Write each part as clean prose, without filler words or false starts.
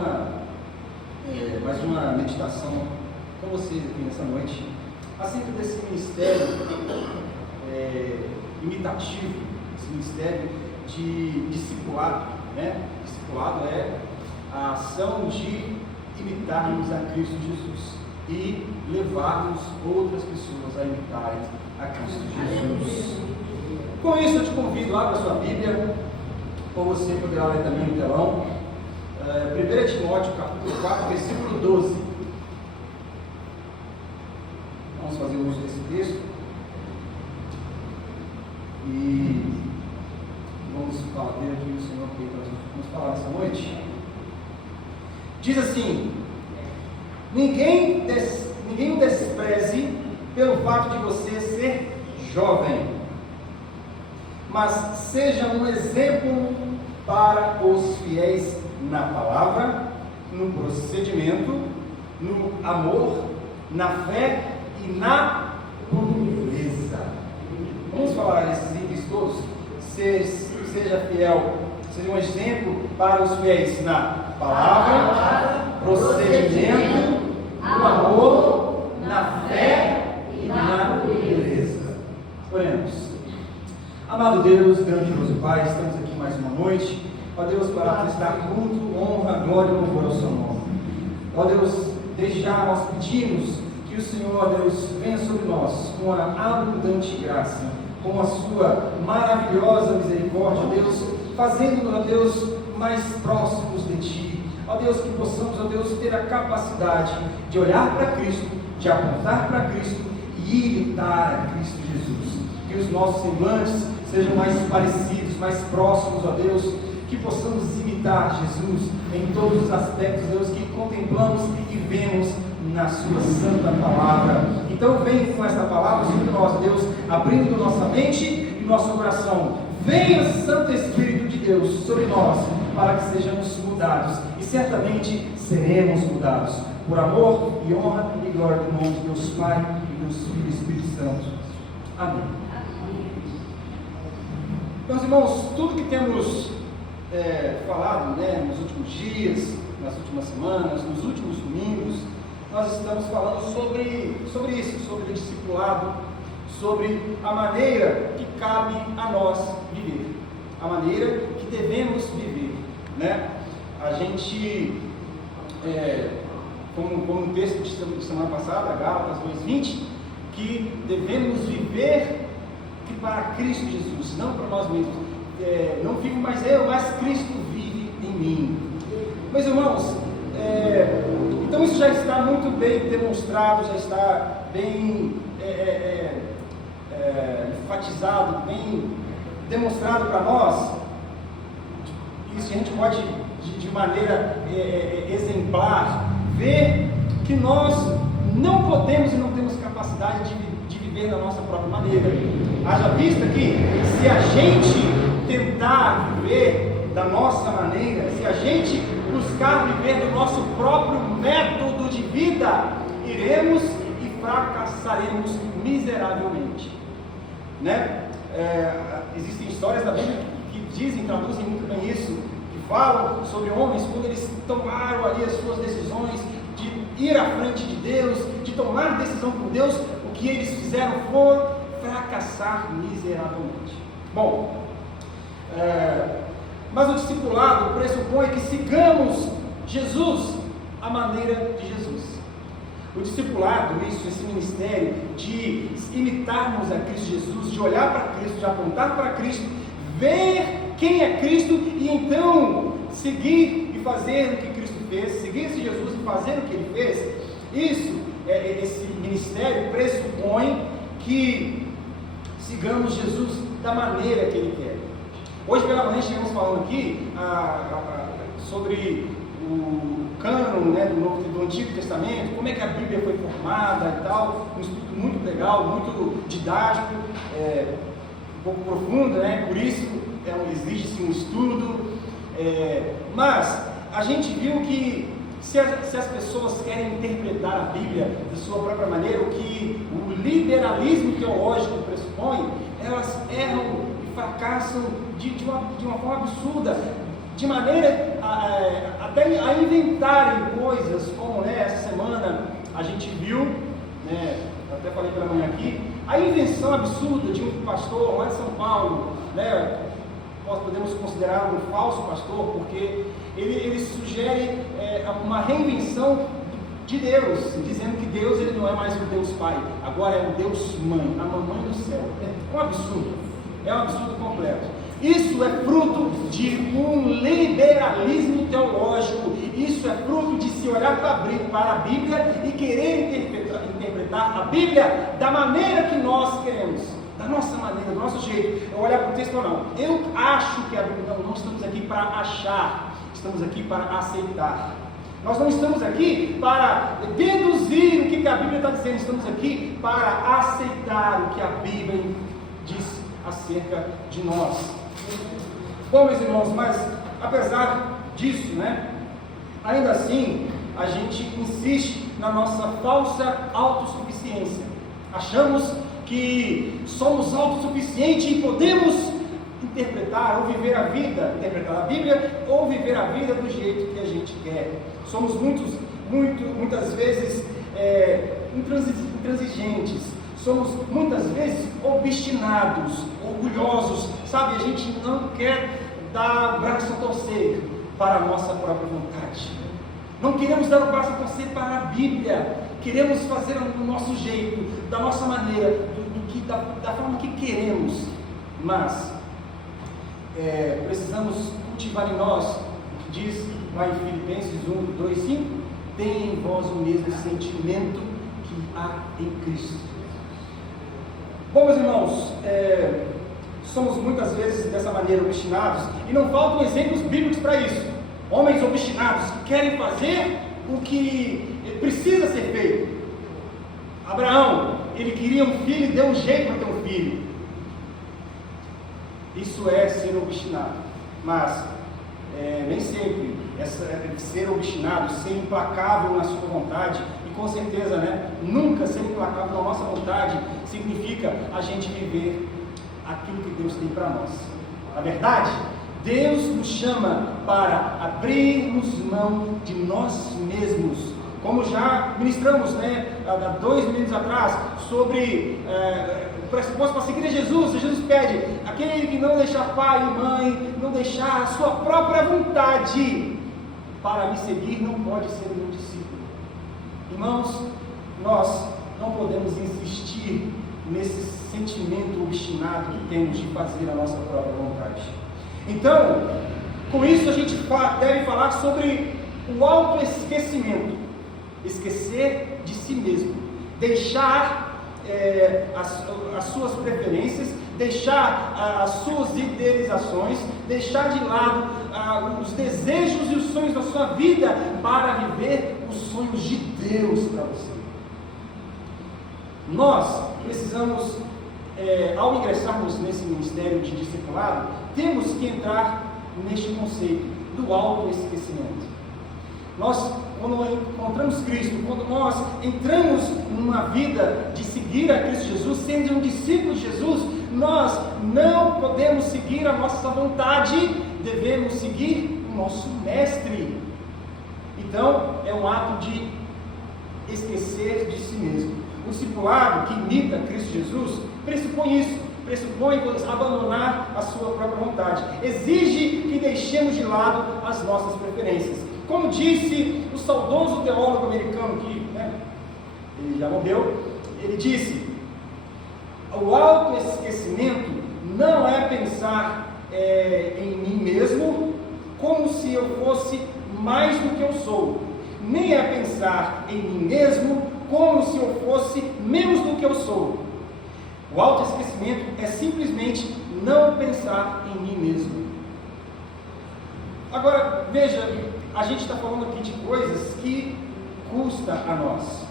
mais uma meditação com vocês aqui nessa noite, acerca desse ministério imitativo, esse ministério de discipulado, né? Discipulado é a ação de imitarmos a Cristo Jesus e levarmos outras pessoas a imitarem a Cristo Jesus. Com isso eu te convido lá para a sua Bíblia, ou você poderá ler também no telão, 1 Timóteo capítulo 4, versículo 12. Vamos fazer uso desse texto e vamos ver aqui o Senhor que nós vamos falar essa noite. Diz assim: ninguém o despreze pelo fato de você ser jovem, mas seja um exemplo para os fiéis na palavra, no procedimento, no amor, na fé e na pureza. Vamos falar esses itens todos? Seja fiel, seja um exemplo para os fiéis na palavra, procedimento, no amor, na fé e na pureza. Oremos. Amado Deus, grandioso Pai, estamos aqui mais uma noite, ó Deus, para prestar culto, honra, glória e louvor ao seu nome. Ó Deus, desde já nós pedimos que o Senhor, ó Deus, venha sobre nós com a abundante graça, com a sua maravilhosa misericórdia, ó Deus, fazendo-nos, ó Deus, mais próximos de Ti. Ó Deus, que possamos, ó Deus, ter a capacidade de olhar para Cristo, de apontar para Cristo e imitar a Cristo Jesus. Que os nossos semblantes sejam mais parecidos, mais próximos, ó Deus, que possamos imitar Jesus em todos os aspectos, Deus, que contemplamos e vemos na sua santa palavra. Então vem com esta palavra sobre nós, Deus, abrindo nossa mente e nosso coração. Venha, Santo Espírito de Deus, sobre nós, para que sejamos mudados, e certamente seremos mudados, por amor e honra e glória do nome de Deus Pai, e Deus Filho e Espírito Santo. Amém. Meus irmãos, tudo que temos falado, né, nos últimos dias, nas últimas semanas, nos últimos domingos, nós estamos falando sobre isso, sobre o discipulado, sobre a maneira que cabe a nós viver, a maneira que devemos viver, né? A gente, como no texto de semana passada, Gálatas 2:20, que devemos viver para Cristo Jesus, não para nós mesmos. Não vivo mais eu, mas Cristo vive em mim. Meus irmãos, então isso já está muito bem demonstrado, já está bem enfatizado, bem demonstrado para nós. Isso a gente pode, de maneira exemplar, ver que nós não podemos e não temos capacidade de viver da nossa própria maneira. Haja vista que, se a gente tentar viver da nossa maneira, se a gente buscar viver do nosso próprio método de vida, iremos e fracassaremos miseravelmente, né? Existem histórias da Bíblia que traduzem muito bem isso, que falam sobre homens quando eles tomaram ali as suas decisões de ir à frente de Deus, de tomar decisão por Deus. O que eles fizeram foi fracassar miseravelmente. Bom, mas o discipulado pressupõe que sigamos Jesus à maneira de Jesus. O discipulado, esse ministério de imitarmos a Cristo Jesus, de olhar para Cristo, de apontar para Cristo, ver quem é Cristo e então seguir e fazer o que Cristo fez, seguir esse Jesus e fazer o que Ele fez. Esse ministério pressupõe que sigamos Jesus da maneira que Ele quer. Hoje pela manhã estivemos falando aqui sobre o cânon, né, do Antigo Testamento, como é que a Bíblia foi formada e tal, um estudo muito legal, muito didático, um pouco profundo, né? Por isso exige-se um estudo, mas a gente viu que se as pessoas querem interpretar a Bíblia de sua própria maneira, o que o liberalismo teológico pressupõe, elas erram e fracassam de uma forma absurda. de maneira até a inventarem coisas, como essa semana a gente viu, até falei pela manhã aqui, a invenção absurda de um pastor lá de São Paulo, nós podemos considerá-lo um falso pastor, porque ele sugere uma reinvenção de Deus, dizendo que Deus ele não é mais o Deus Pai, agora é o Deus Mãe, a mamãe do céu. É um absurdo completo. Isso é fruto de um liberalismo teológico, isso é fruto de se olhar para a Bíblia e querer interpretar a Bíblia da maneira que nós queremos, da nossa maneira, do nosso jeito. Eu olhar para o texto ou não, eu acho que a Bíblia, não estamos aqui para achar, estamos aqui para aceitar. Nós não estamos aqui para deduzir o que a Bíblia está dizendo, estamos aqui para aceitar o que a Bíblia diz acerca de nós. Bom, meus irmãos, mas apesar disso, ainda assim, a gente insiste na nossa falsa autossuficiência. Achamos que somos autossuficientes e podemos interpretar a Bíblia ou viver a vida do jeito que a gente quer. Somos muitas vezes intransigentes, somos muitas vezes obstinados, orgulhosos, sabe? A gente não quer dar o braço a torcer para a nossa própria vontade. Não queremos dar o braço a torcer para a Bíblia. Queremos fazer do nosso jeito, da nossa maneira, da forma que queremos. Mas precisamos cultivar em nós o que diz lá em Filipenses 1, 2, 5: tenha em vós o mesmo sentimento que há em Cristo. Bom, meus irmãos, somos muitas vezes dessa maneira obstinados, e não faltam exemplos bíblicos para isso. Homens obstinados que querem fazer o que precisa ser feito. Abraão, ele queria um filho e deu um jeito para ter um filho. Isso é ser obstinado, mas nem sempre ser obstinado, ser implacável na sua vontade, e com certeza, nunca ser implacável na nossa vontade, significa a gente viver aquilo que Deus tem para nós. Na verdade, Deus nos chama para abrirmos mão de nós mesmos, como já ministramos há 2 minutos atrás, sobre o pressuposto para seguir a Jesus. Jesus pede: aquele que não deixar pai e mãe, não deixar a sua própria vontade para me seguir, não pode ser meu discípulo. Irmãos, nós não podemos insistir nesse sentimento obstinado que temos de fazer a nossa própria vontade. Então, com isso a gente deve falar sobre o autoesquecimento. Esquecer de si mesmo, deixar as suas preferências, deixar as suas idealizações, deixar de lado os desejos e os sonhos da sua vida para viver os sonhos de Deus para você. Nós precisamos, ao ingressarmos nesse ministério de discipulado, temos que entrar neste conceito do autoesquecimento. Nós, quando encontramos Cristo, quando nós entramos numa vida de seguir a Cristo Jesus, sendo um discípulo de Jesus, nós não podemos seguir a nossa vontade, devemos seguir o nosso Mestre. Então, é um ato de esquecer de si mesmo. O discipulado que imita Cristo Jesus pressupõe isso, pressupõe abandonar a sua própria vontade, exige que deixemos de lado as nossas preferências. Como disse o saudoso teólogo americano que ele já morreu, ele disse: o autoesquecimento não é pensar em mim mesmo como se eu fosse mais do que eu sou, nem é pensar em mim mesmo como se eu fosse menos do que eu sou. O autoesquecimento é simplesmente não pensar em mim mesmo. Agora, veja, a gente está falando aqui de coisas que custa a nós,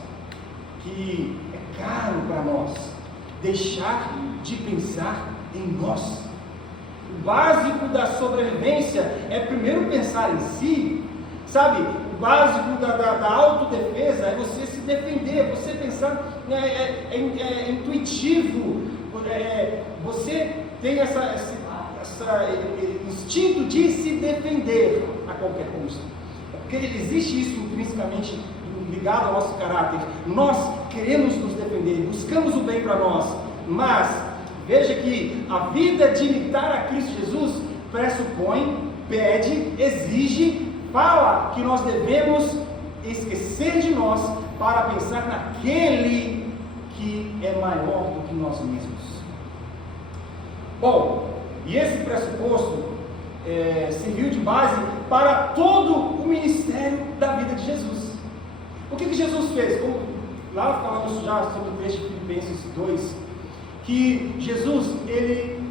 que é caro para nós, deixar de pensar em nós. O básico da sobrevivência é primeiro pensar em si, sabe? O básico da autodefesa é você se defender, você pensar, é intuitivo, você tem essa instinto de se defender a qualquer custo. Porque existe isso intrinsecamente ligado ao nosso caráter. Nós queremos nos defender, buscamos o bem para nós, mas veja que a vida de imitar a Cristo Jesus pressupõe, pede, exige, fala que nós devemos esquecer de nós para pensar naquele que é maior do que nós mesmos. Bom, e esse pressuposto serviu de base para todo o ministério da vida de Jesus. O que Jesus fez? Como lá falamos já sobre o texto de Filipenses 2, que Jesus, ele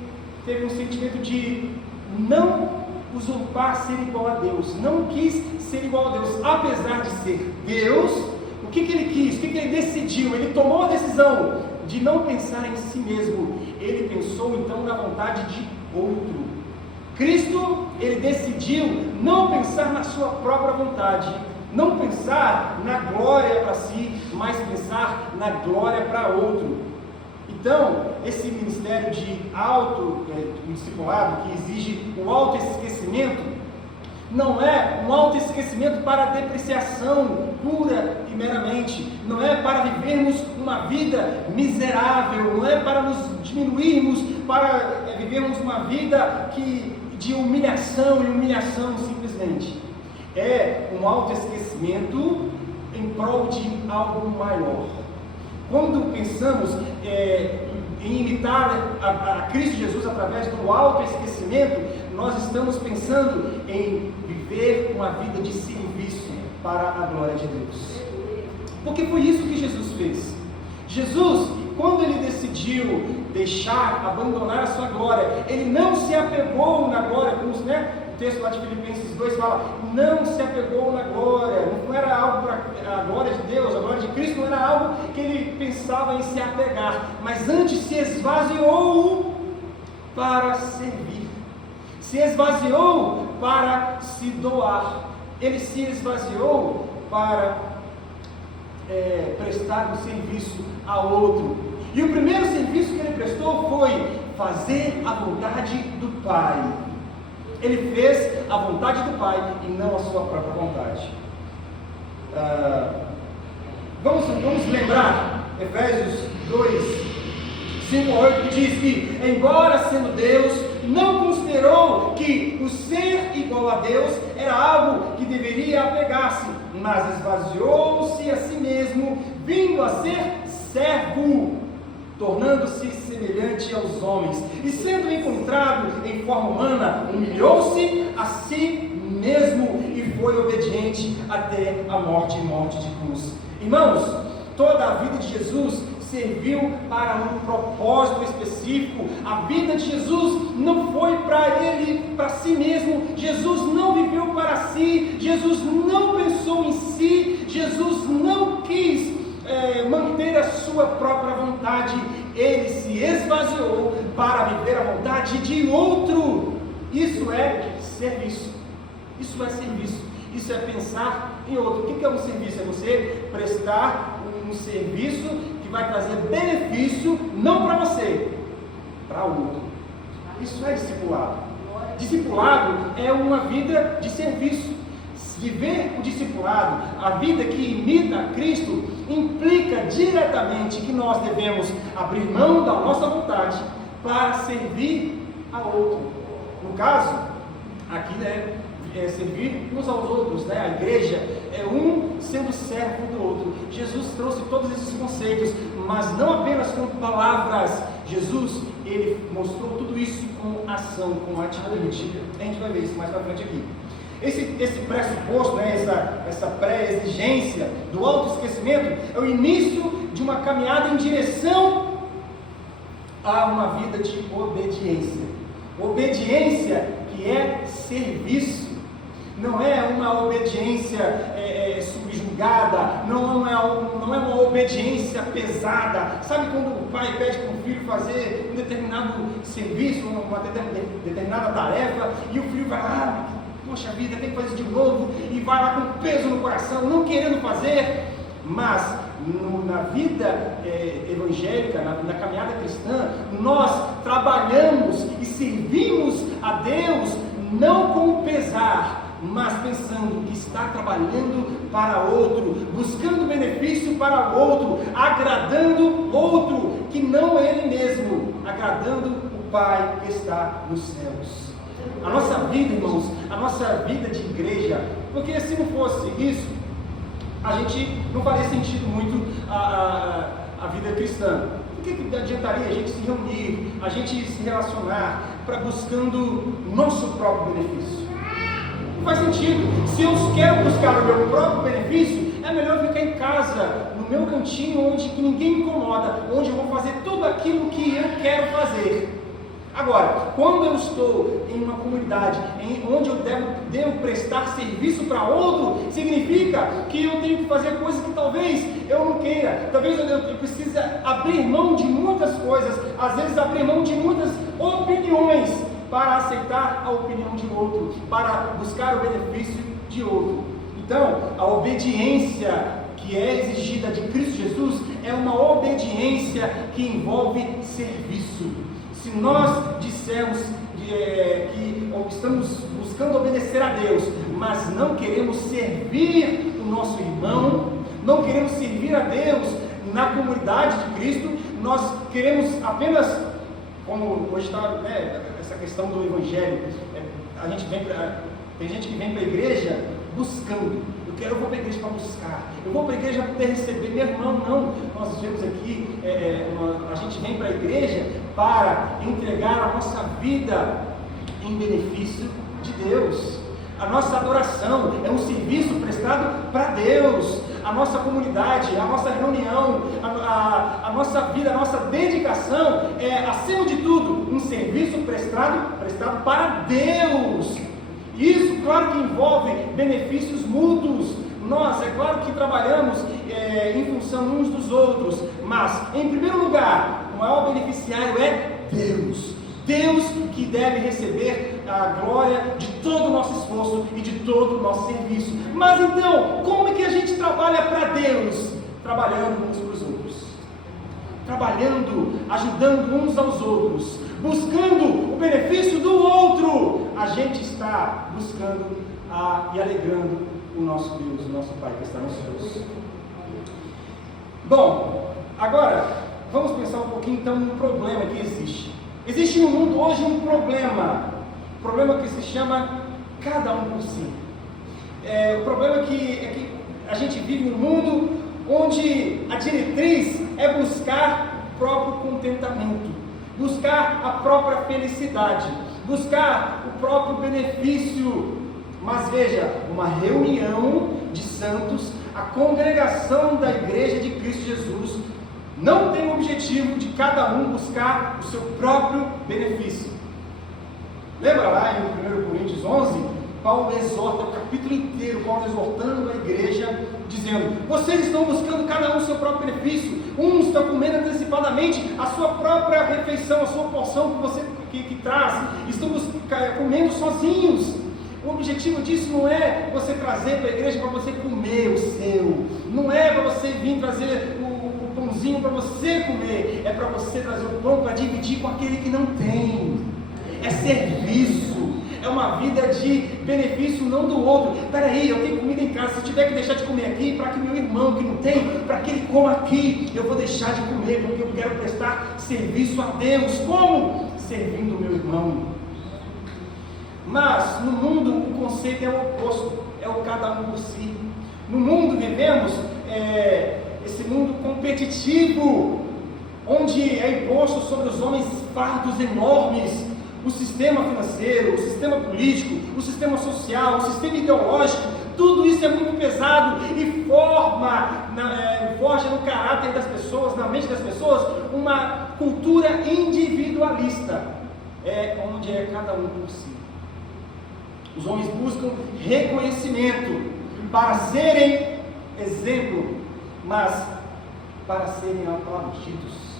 teve um sentimento de não usurpar ser igual a Deus, não quis ser igual a Deus, apesar de ser Deus. O que ele quis? O que ele decidiu? Ele tomou a decisão de não pensar em si mesmo, ele pensou então na vontade de outro. Cristo, ele decidiu não pensar na sua própria vontade, não pensar na glória para si, mas pensar na glória para outro. Então, esse ministério de discipulado, que exige o autoesquecimento, não é um autoesquecimento para depreciação pura e meramente, não é para vivermos uma vida miserável, não é para nos diminuirmos, para vivermos uma vida de humilhação e humilhação simplesmente. É um autoesquecimento em prol de algo maior. Quando pensamos em imitar a Cristo Jesus através do autoesquecimento, nós estamos pensando em viver uma vida de serviço para a glória de Deus. Porque foi isso que Jesus fez. Jesus, quando ele decidiu abandonar a sua glória, ele não se apegou na glória, como o texto lá de Filipenses 2 fala, não se apegou na glória, não era algo para a glória de Deus, a glória de Cristo não era algo que ele pensava em se apegar, mas antes se esvaziou para servir, se esvaziou para se doar, ele se esvaziou para prestar um serviço a outro. E o primeiro serviço que ele prestou foi fazer a vontade do Pai. Ele fez a vontade do Pai e não a sua própria vontade. Vamos lembrar Efésios 2, 5 a 8, que diz que, embora sendo Deus, não considerou que o ser igual a Deus era algo que deveria apegar-se, mas esvaziou-se a si mesmo, vindo a ser servo, tornando-se semelhante aos homens, e sendo encontrado em forma humana, humilhou-se a si mesmo e foi obediente até a morte e morte de cruz. Irmãos, toda a vida de Jesus serviu para um propósito específico. A vida de Jesus não foi para ele, para si mesmo. Jesus não viveu para si, Jesus não pensou em si, Jesus não quis manter a sua própria vontade. Ele se esvaziou para viver a vontade de outro. Isso é serviço. Isso é serviço. Isso é pensar em outro. O que é um serviço? É você prestar um serviço que vai trazer benefício não para você, para outro. Isso é discipulado. Discipulado é uma vida de serviço. Viver o discipulado, a vida que imita a Cristo, implica diretamente que nós devemos abrir mão da nossa vontade para servir a outro. No caso, aqui servir uns aos outros, a igreja é um sendo servo do outro. Jesus trouxe todos esses conceitos, mas não apenas com palavras. Jesus, ele mostrou tudo isso com ação, com atitude. A gente vai ver isso mais para frente aqui. Esse pressuposto, essa pré-exigência do autoesquecimento é o início de uma caminhada em direção a uma vida de obediência. Obediência que é serviço. Não é uma obediência subjugada, não é uma obediência pesada. Sabe quando o pai pede para o filho fazer um determinado serviço, uma determinada tarefa, e o filho vai lá, poxa vida, tem que fazer isso de novo, e vai lá com peso no coração, não querendo fazer. Mas na vida evangélica, na caminhada cristã, nós trabalhamos e servimos a Deus não com pesar, mas pensando que está trabalhando para outro, buscando benefício para o outro, agradando outro, que não ele mesmo, agradando o Pai que está nos céus. A nossa vida, irmãos, a nossa vida de igreja, porque se não fosse isso, a gente não faria sentido muito a vida cristã. Por que adiantaria a gente se reunir, a gente se relacionar para buscando nosso próprio benefício? Não faz sentido. Se eu quero buscar o meu próprio benefício, é melhor ficar em casa, no meu cantinho, onde ninguém me incomoda, onde eu vou fazer tudo aquilo que eu quero fazer. Agora, quando eu estou em uma comunidade onde eu devo prestar serviço para outro, significa que eu tenho que fazer coisas que talvez eu não queira, talvez eu precise abrir mão de muitas coisas, às vezes abrir mão de muitas opiniões para aceitar a opinião de outro, para buscar o benefício de outro. Então, a obediência que é exigida de Cristo Jesus é uma obediência que envolve serviço. Se nós dissermos que estamos buscando obedecer a Deus, mas não queremos servir o nosso irmão, não queremos servir a Deus na comunidade de Cristo, nós queremos apenas, como hoje está essa questão do Evangelho, tem gente que vem para a igreja buscando. Eu vou para a igreja para buscar, eu vou para a igreja para poder receber. Meu irmão, não, nós vemos aqui, a gente vem para a igreja para entregar a nossa vida em benefício de Deus. A nossa adoração é um serviço prestado para Deus. A nossa comunidade, a nossa reunião, a nossa vida, a nossa dedicação é, acima de tudo, um serviço prestado para Deus. Isso, claro que envolve benefícios mútuos. Nós, é claro que trabalhamos em função uns dos outros, mas, em primeiro lugar, o maior beneficiário é Deus. Deus que deve receber a glória de todo o nosso esforço e de todo o nosso serviço. Mas então, como é que a gente trabalha para Deus? Trabalhando uns para os outros, trabalhando, ajudando uns aos outros, buscando o benefício do outro. A gente está buscando e alegrando o nosso Deus, o nosso Pai que está nos céus. Bom, agora vamos pensar um pouquinho então no problema que existe. Existe no mundo hoje um problema que se chama cada um por si. O problema é que a gente vive num mundo onde a diretriz é buscar o próprio contentamento, buscar a própria felicidade, buscar o próprio benefício. Mas veja, uma reunião de santos, a congregação da igreja de Cristo Jesus, não tem o objetivo de cada um buscar o seu próprio benefício. Lembra lá em 1 Coríntios 11? Paulo exorta o capítulo inteiro, Paulo exortando a igreja, dizendo: vocês estão buscando cada um o seu próprio benefício, uns estão comendo antecipadamente a sua própria refeição, a sua porção que você que traz, estão comendo sozinhos. O objetivo disso não é você trazer para a igreja para você comer o seu, não é para você vir trazer o pãozinho para você comer, é para você trazer o pão para dividir com aquele que não tem. É serviço, é uma vida de benefício, não do outro. Peraí, eu tenho comida em casa, se eu tiver que deixar de comer aqui, para que meu irmão que não tem, para que ele coma aqui, eu vou deixar de comer, porque eu quero prestar serviço a Deus. Como? Servindo o meu irmão. Mas no mundo o conceito é o oposto, é o cada um por si. No mundo vivemos esse mundo competitivo, onde é imposto sobre os homens fardos enormes. O sistema financeiro, o sistema político, o sistema social, o sistema ideológico, tudo isso é muito pesado e forja no caráter das pessoas, na mente das pessoas, uma cultura individualista, onde é cada um por si. Os homens buscam reconhecimento para serem exemplo, mas para serem aplaudidos.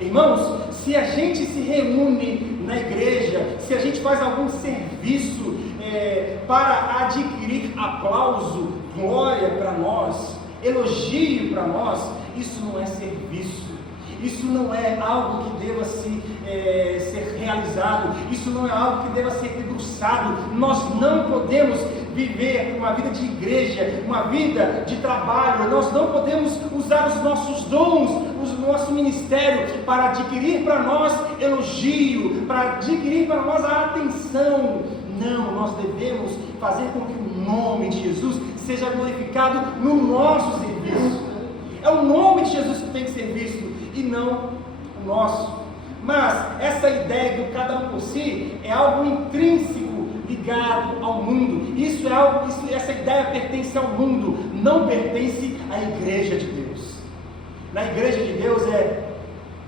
Irmãos, se a gente se reúne na igreja, se a gente faz algum serviço para adquirir aplauso, glória para nós, elogio para nós, isso não é serviço. Isso não é algo que deva ser realizado. isso não é algo que deva ser debruçado. Nós não podemos viver uma vida de igreja, uma vida de trabalho. Nós não podemos usar os nossos dons, o nosso ministério para adquirir para nós elogio, para adquirir para nós a atenção. Não, nós devemos fazer com que o nome de Jesus seja glorificado no nosso serviço. É o nome de Jesus que tem que ser visto e não o nosso. Mas essa ideia do cada um por si é algo intrínseco ligado ao mundo. Essa ideia pertence ao mundo, não pertence à igreja de Deus. Na igreja de Deus é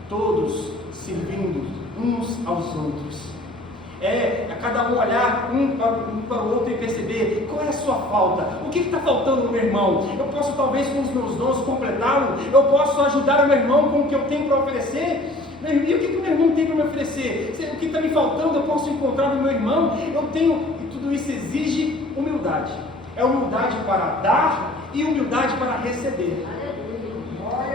todos servindo uns aos outros. É cada um olhar um para o outro e perceber qual é a sua falta, o que está faltando no meu irmão. Eu posso talvez com os meus dons completá-lo, eu posso ajudar o meu irmão com o que eu tenho para oferecer. E o que o meu irmão tem para me oferecer? O que está me faltando eu posso encontrar no meu irmão. E tudo isso exige humildade. É humildade para dar e humildade para receber.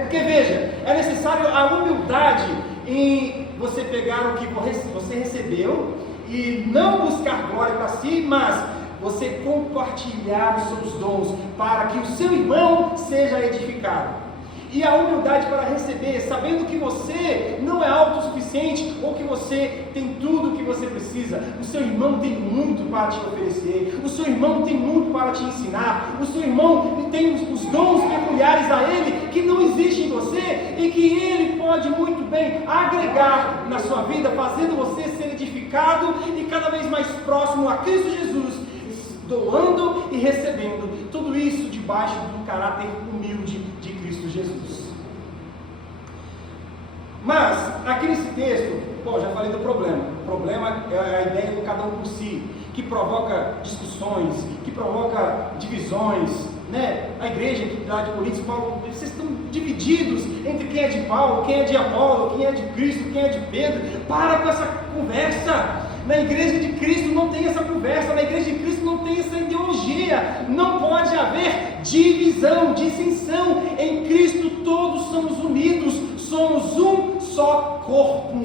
Porque veja, é necessário a humildade em você pegar o que você recebeu e não buscar glória para si, mas você compartilhar os seus dons para que o seu irmão seja edificado. E a humildade para receber, sabendo que você não é autossuficiente ou que você tem tudo o que você precisa. O seu irmão tem muito para te oferecer, o seu irmão tem muito para te ensinar, o seu irmão tem os dons peculiares a ele que não existem em você e que ele pode muito bem agregar na sua vida, fazendo você ser edificado e cada vez mais próximo a Cristo Jesus, doando e recebendo, tudo isso debaixo do caráter humilde de Cristo Jesus. Mas, aqui nesse texto, já falei do problema. O problema é a ideia do cada um por si, que provoca discussões, que provoca divisões, né? A igreja lá de Coríntios, Paulo, vocês estão divididos entre quem é de Paulo, quem é de Apolo, quem é de Cristo, quem é de Pedro. Para com essa conversa. Na igreja de Cristo não tem essa conversa, na igreja de Cristo não tem essa ideologia, não pode haver divisão, dissensão. Em Cristo todos somos unidos, somos um só corpo.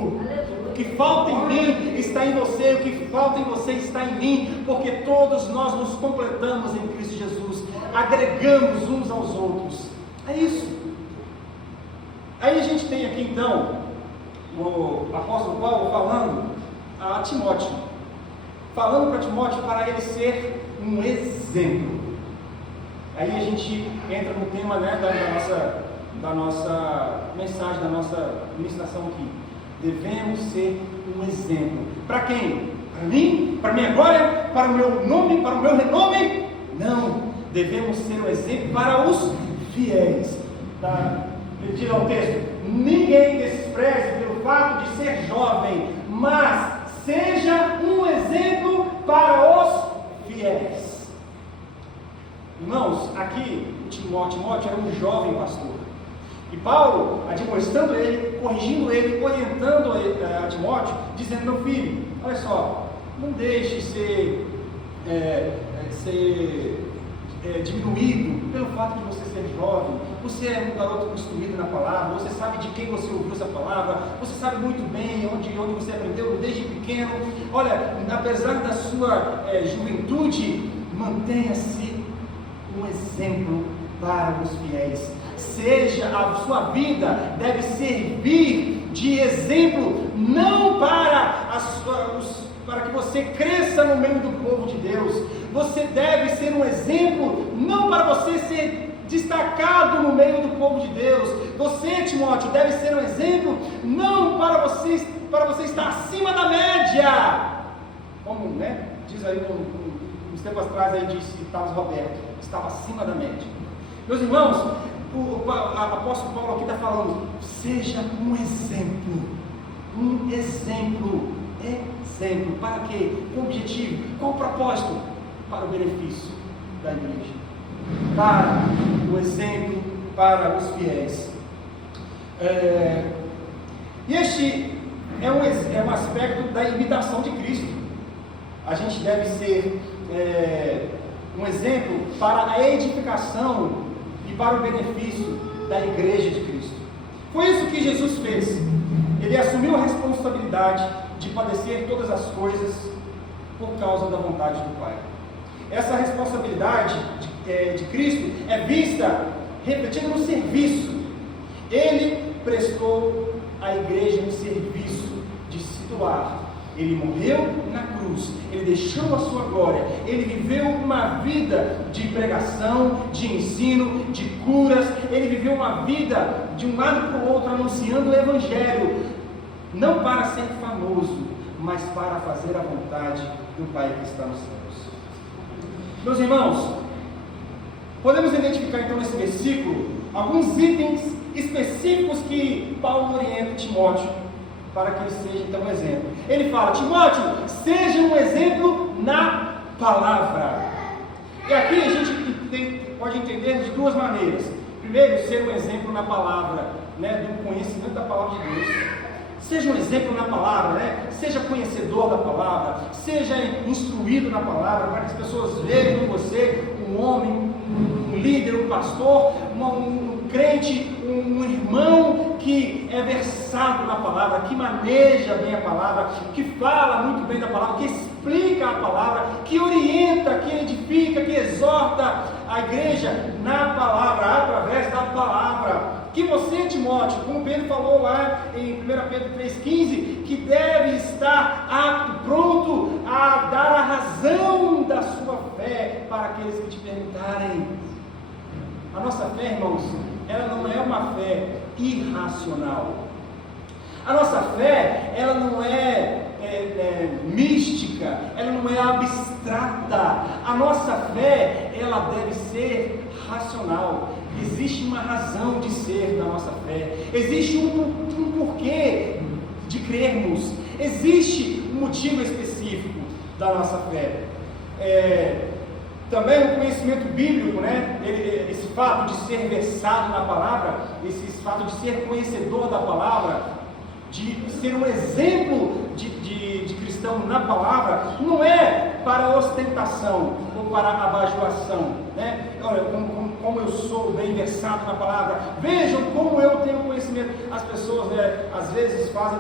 O que falta em mim está em você, o que falta em você está em mim, porque todos nós nos completamos em Cristo Jesus, agregamos uns aos outros. É isso. Aí a gente tem aqui então o apóstolo Paulo falando a Timóteo, falando para Timóteo para ele ser um exemplo. Aí a gente entra no tema, né, da nossa mensagem, da nossa ministração aqui. Devemos ser um exemplo. Para quem? Para mim? Para minha glória? Para o meu nome? Para o meu renome? Não. Devemos ser um exemplo para os fiéis. Tá? Diz ao texto: ninguém despreze pelo fato de ser jovem, mas seja um exemplo para os fiéis. Irmãos, aqui Timóteo era um jovem pastor. E Paulo, admoestando ele, corrigindo ele, orientando a Timóteo, dizendo: meu filho, olha só, não deixe ser diminuído pelo fato de você ser jovem. Você é um garoto instruído na palavra, você sabe de quem você ouviu essa palavra, você sabe muito bem onde você aprendeu desde pequeno. Olha, apesar da sua juventude, mantenha-se um exemplo para os fiéis. A sua vida deve servir de exemplo, não para que você cresça no meio do povo de Deus. Você deve ser um exemplo, não para você ser destacado no meio do povo de Deus. Você, Timóteo, deve ser um exemplo, não para você estar acima da média. Como, né, diz aí uns tempos atrás, aí disse Carlos Roberto, estava acima da média. Meus irmãos, o apóstolo Paulo aqui está falando: seja um exemplo. Um exemplo. Exemplo. Para quê? Qual o objetivo? Qual o propósito? Para o benefício da igreja. Para o exemplo para os fiéis. E este é um aspecto da imitação de Cristo. A gente deve ser um exemplo para a edificação e para o benefício da igreja de Cristo. Foi isso que Jesus fez. Ele assumiu a responsabilidade responsabilidade de padecer todas as coisas por causa da vontade do Pai. Essa responsabilidade de Cristo é vista refletida no serviço. Ele prestou à igreja um serviço de se doar. Ele morreu na cruz, ele deixou a sua glória, ele viveu uma vida de pregação, de ensino, de curas, ele viveu uma vida de um lado para o outro anunciando o Evangelho, não para ser famoso, mas para fazer a vontade do Pai que está nos céus. Meus irmãos, podemos identificar então nesse versículo alguns itens específicos que Paulo orienta Timóteo para que ele seja então um exemplo. Ele fala: Timóteo, seja um exemplo na palavra. E aqui a gente pode entender de duas maneiras. Primeiro, ser um exemplo na palavra, do conhecimento da palavra de Deus. Seja um exemplo na palavra, seja conhecedor da palavra, seja instruído na palavra, para que as pessoas vejam em você um homem, um líder, um pastor, um crente, um irmão que é versado na palavra, que maneja bem a palavra, que fala muito bem da palavra, que explica a palavra, que orienta, que edifica, que exorta a igreja na palavra, através da palavra. Que você, Timóteo, como Pedro falou lá em 1 Pedro 3,15, que deve estar apto, pronto a dar a razão da sua fé para aqueles que te perguntarem. A nossa fé, irmãos, ela não é uma fé irracional. A nossa fé, ela não é mística, ela não é abstrata. A nossa fé, ela deve ser racional. Existe uma razão de ser da nossa fé, existe um porquê de crermos, existe um motivo específico da nossa fé. Também o conhecimento bíblico, esse fato de ser versado na palavra, esse fato de ser conhecedor da palavra, de ser um exemplo de cristão na palavra, não é para ostentação ou para abajuração, Olha, como eu sou bem versado na palavra, vejam como eu tenho conhecimento. As pessoas às vezes fazem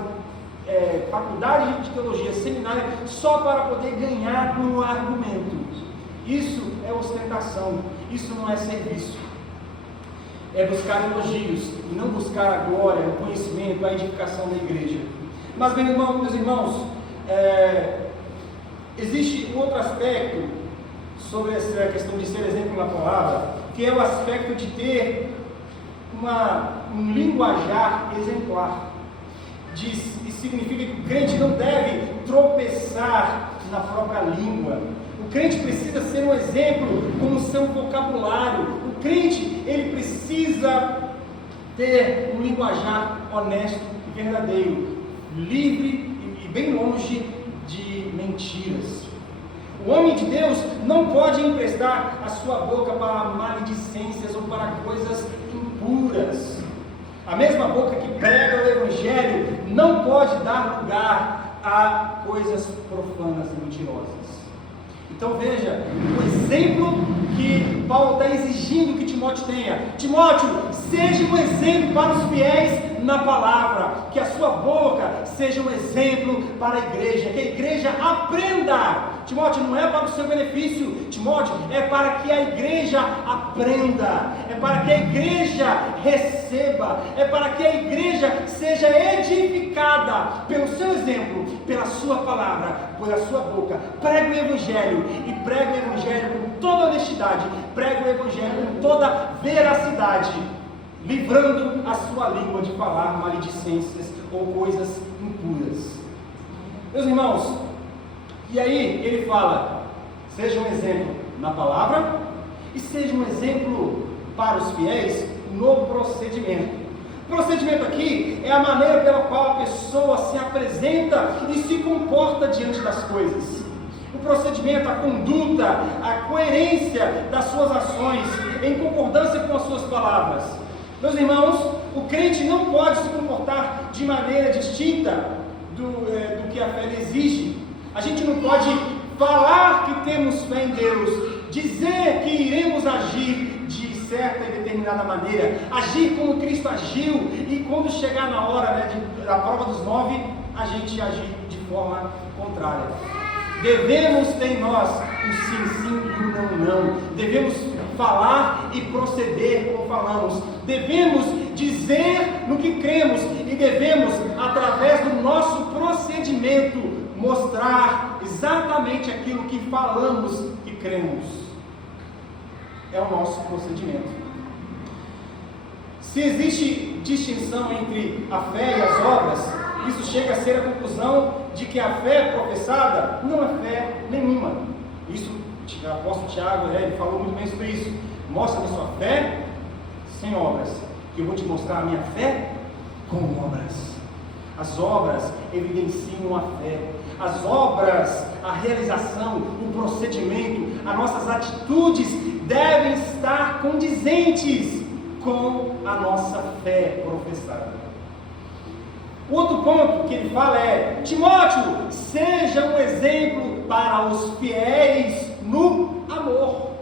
faculdade de teologia, seminário, só para poder ganhar no argumento. Isso é ostentação, isso não é serviço. É buscar elogios e não buscar a glória, o conhecimento, a edificação da igreja. Mas, meus irmãos, existe um outro aspecto sobre essa questão de ser exemplo na palavra, que é o aspecto de ter um linguajar exemplar. Isso significa que o crente não deve tropeçar na própria língua. O crente precisa ser um exemplo com o seu vocabulário. O crente, ele precisa ter um linguajar honesto e verdadeiro, livre e bem longe de mentiras. O homem de Deus não pode emprestar a sua boca para maledicências ou para coisas impuras. A mesma boca que prega o Evangelho não pode dar lugar a coisas profanas e mentirosas. Então veja, o exemplo que Paulo está exigindo que Timóteo tenha. Timóteo, seja um exemplo para os fiéis na palavra, que a sua boca seja um exemplo para a igreja, que a igreja aprenda. Timóteo, não é para o seu benefício, Timóteo, é para que a igreja aprenda, é para que a igreja receba, é para que a igreja seja edificada pelo seu exemplo, pela sua palavra, pela sua boca. Pregue o Evangelho, e pregue o Evangelho com toda honestidade, pregue o Evangelho com toda veracidade, livrando a sua língua de falar maledicências ou coisas impuras. Meus irmãos, e aí ele fala, seja um exemplo na palavra e seja um exemplo para os fiéis no procedimento. O procedimento aqui é a maneira pela qual a pessoa se apresenta e se comporta diante das coisas. O procedimento, a conduta, a coerência das suas ações em concordância com as suas palavras. Meus irmãos, o crente não pode se comportar de maneira distinta do que a fé lhe exige. A gente não pode falar que temos fé em Deus, dizer que iremos agir de certa e determinada maneira, agir como Cristo agiu, e quando chegar na hora da prova dos 9, a gente agir de forma contrária. Devemos ter em nós o sim, sim e o não, não. Devemos falar e proceder como falamos. Devemos dizer no que cremos e devemos, através do nosso procedimento, mostrar exatamente aquilo que falamos e cremos. É o nosso procedimento. Se existe distinção entre a fé e as obras, isso chega a ser a conclusão de que a fé professada não é fé nenhuma. Isso, o apóstolo Tiago, ele falou muito bem sobre isso. Mostra a sua fé sem obras, que eu vou te mostrar a minha fé com obras. As obras evidenciam a fé. As obras, a realização, o procedimento, as nossas atitudes devem estar condizentes com a nossa fé professada. O outro ponto que ele fala é: Timóteo, seja um exemplo para os fiéis no amor.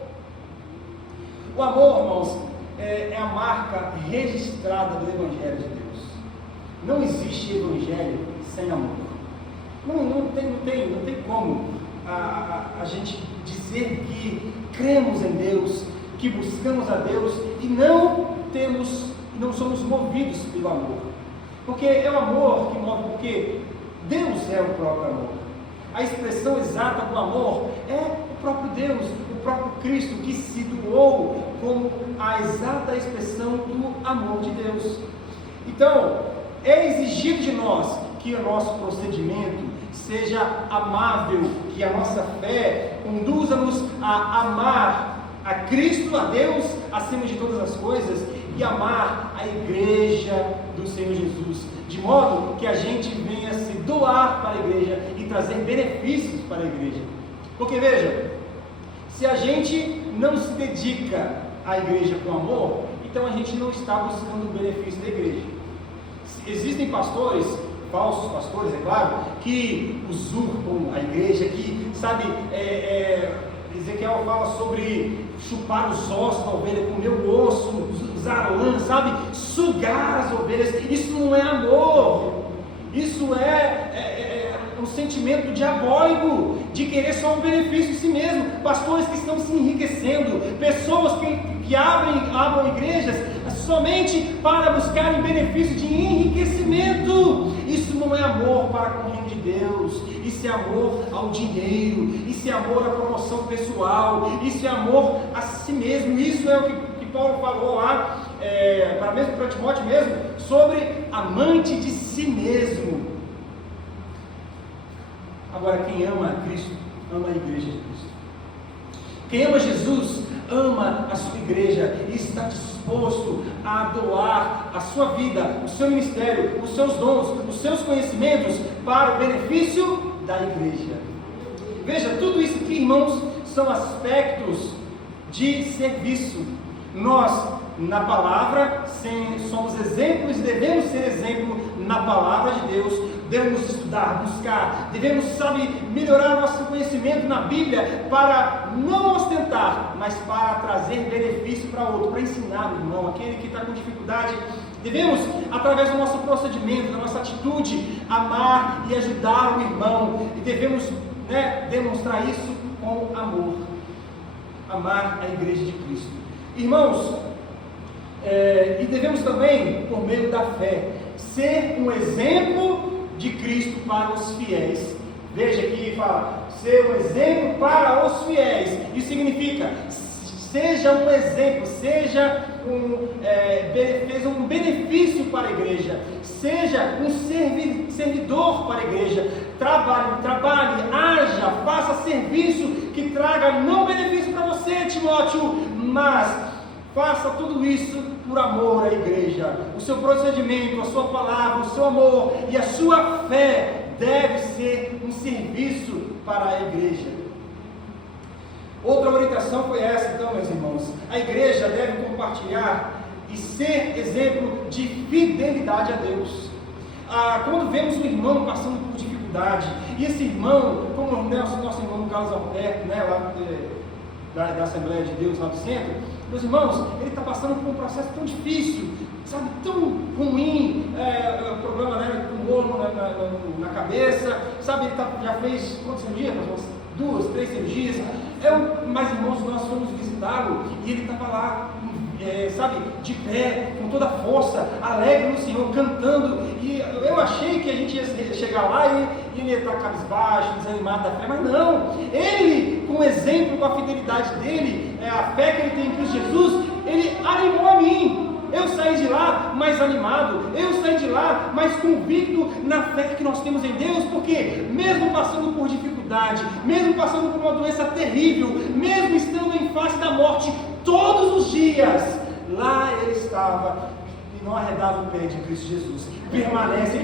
O amor, irmãos, é a marca registrada do Evangelho de Deus. Não existe Evangelho sem amor. Não tem como a gente dizer que cremos em Deus, que buscamos a Deus e não somos movidos pelo amor. Porque é o amor que move, porque Deus é o próprio amor. A expressão exata do amor é o próprio Deus, o próprio Cristo, que se doou como a exata expressão do amor de Deus. Então, é exigido de nós que o nosso procedimento seja amável, que a nossa fé conduza-nos a amar a Cristo, a Deus, acima de todas as coisas, e amar a igreja do Senhor Jesus, de modo que a gente venha se doar para a igreja e trazer benefícios para a igreja. Porque veja, se a gente não se dedica à igreja com amor, então a gente não está buscando o benefício da igreja. Existem pastores, falsos pastores, é claro, que usurpam a igreja, que, sabe, Ezequiel fala sobre chupar os ossos da ovelha, comer o osso, usar a lã, sabe, sugar as ovelhas. Isso não é amor, isso é um sentimento diabólico, de querer só um benefício em si mesmo. Pastores que estão se enriquecendo, pessoas que abram igrejas somente para buscarem benefício de enriquecimento. Isso não é amor para com o reino de Deus, isso é amor ao dinheiro, isso é amor à promoção pessoal, isso é amor a si mesmo. Isso é o que Paulo falou lá, para Timóteo mesmo, sobre amante de si mesmo. Agora, quem ama a Cristo, ama a igreja de Cristo. Quem ama Jesus, ama a sua igreja e está disposto a doar a sua vida, o seu ministério, os seus dons, os seus conhecimentos para o benefício da igreja. Veja, tudo isso aqui, irmãos, são aspectos de serviço. Nós, na palavra, somos exemplos, devemos ser exemplo na palavra de Deus. Devemos estudar, buscar, devemos, melhorar nosso conhecimento na Bíblia para não ostentar, mas para trazer benefício para outro, para ensinar o irmão, aquele que está com dificuldade. Devemos, através do nosso procedimento, da nossa atitude, amar e ajudar o irmão, e devemos demonstrar isso com amor, amar a igreja de Cristo. Irmãos, e devemos também, por meio da fé, ser um exemplo de Cristo para os fiéis. Veja aqui, fala, ser um exemplo para os fiéis. Isso significa, seja um exemplo, seja um benefício para a igreja, seja um servidor para a igreja. Trabalhe, haja, faça serviço que traga não benefício para você, Timóteo, mas faça tudo isso por amor à igreja. O seu procedimento, a sua palavra, o seu amor e a sua fé deve ser um serviço para a igreja. Outra orientação foi essa, então, meus irmãos. A igreja deve compartilhar e ser exemplo de fidelidade a Deus. Quando vemos um irmão passando por dificuldade, e esse irmão, como o nosso irmão Carlos Alberto, lá da Assembleia de Deus lá do centro, meus irmãos, ele está passando por um processo tão difícil, sabe, tão ruim, problema, né, com o olho na cabeça, sabe, ele já fez quantas cirurgias? 2, 3 cirurgias, mas irmãos, nós fomos visitá-lo e ele estava lá, sabe, de pé, com toda a força, alegre no Senhor, cantando, e eu achei que a gente ia chegar lá e ele ia estar cabisbaixo, desanimado da fé, mas não, ele, com o exemplo, com a fidelidade dele, a fé que ele tem em Cristo Jesus, ele animou a mim. Eu saí de lá mais animado, eu saí de lá mais convicto na fé que nós temos em Deus, porque mesmo passando por dificuldade, mesmo passando por uma doença terrível, mesmo estando em face da morte, todos os dias, lá ele estava e não arredava o pé de Cristo Jesus. Ele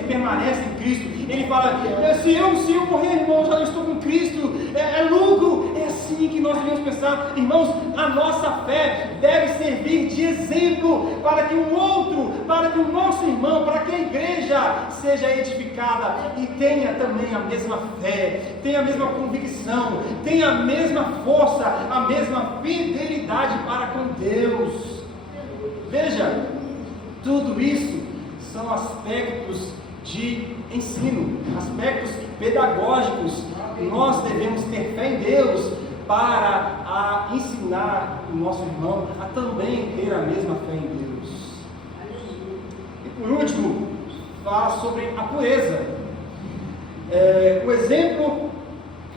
permanece em Cristo. Ele fala, se eu morrer, irmão, já estou com Cristo, é lucro. É assim que nós devemos pensar, irmãos. A nossa fé deve servir de exemplo para que o outro, para que o nosso irmão, para que a igreja seja edificada e tenha também a mesma fé, tenha a mesma convicção, tenha a mesma força, a mesma fidelidade para com Deus. Veja, tudo isso são aspectos de ensino, aspectos pedagógicos. Nós devemos ter fé em Deus para ensinar o nosso irmão a também ter a mesma fé em Deus. E por último, fala sobre a pureza. O exemplo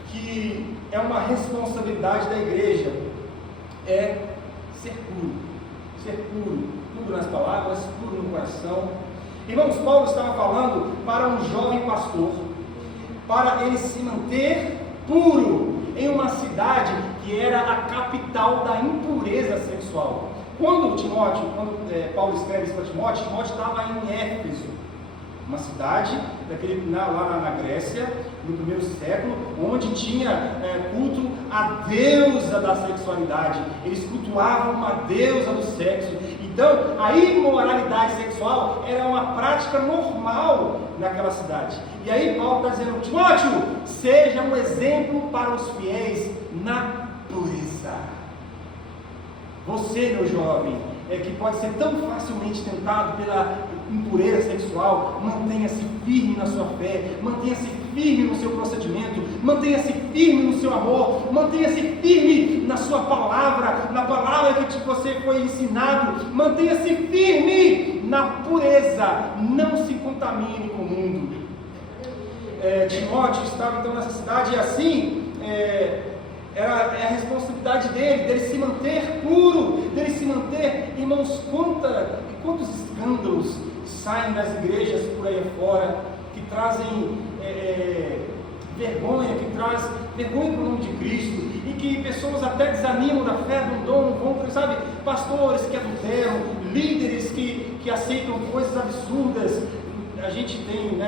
que é uma responsabilidade da igreja é ser puro. Ser puro, puro nas palavras, puro no coração. Irmãos, Paulo estava falando para um jovem pastor, para ele se manter puro em uma cidade que era a capital da impureza sexual. Quando Paulo escreve isso para Timóteo, Timóteo estava em Éfeso, uma cidade lá na Grécia, no primeiro século, onde tinha culto à deusa da sexualidade. Eles cultuavam uma deusa do sexo. Então, a imoralidade sexual era uma prática normal naquela cidade. E aí Paulo está dizendo, Timóteo, seja um exemplo para os fiéis na pureza. Você, meu jovem, que pode ser tão facilmente tentado pela impureza sexual, mantenha-se firme na sua fé, mantenha-se firme no seu procedimento, mantenha-se firme no seu amor, mantenha-se firme na sua palavra, na palavra que você foi ensinado, mantenha-se firme na pureza, não se contamine com o mundo. Timóteo estava então nessa cidade e assim, era a responsabilidade dele se manter puro, dele se manter, irmãos, quantos escândalos saem das igrejas por aí fora, que trazem vergonha, que traz vergonha para o nome de Cristo, e que pessoas até desanimam da fé, abandonam, sabe, pastores que adulteram, líderes que aceitam coisas absurdas. A gente tem,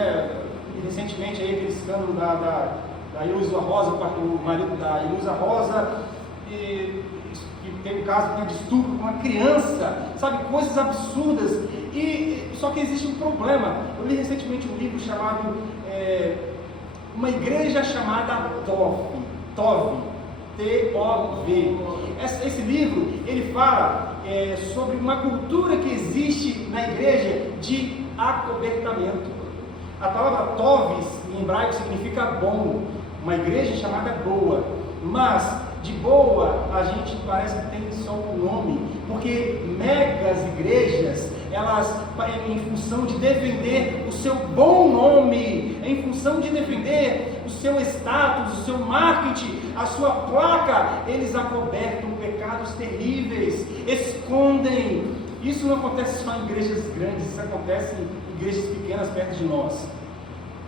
recentemente aí aquele escândalo da Ilusa Rosa, o marido da Ilusa Rosa, que tem um caso de estupro com uma criança, sabe, coisas absurdas. Só que existe um problema. Eu li recentemente um livro chamado Uma Igreja Chamada Tov, T-O-V. Esse livro, ele fala sobre uma cultura que existe na igreja de acobertamento. A palavra Tov em hebraico significa bom, uma igreja chamada boa, mas de boa a gente parece que tem só um nome, porque megas igrejas, elas, em função de defender o seu bom nome, em função de defender o seu status, o seu marketing, a sua placa, eles acobertam pecados terríveis, escondem. Isso não acontece só em igrejas grandes, isso acontece em igrejas pequenas perto de nós.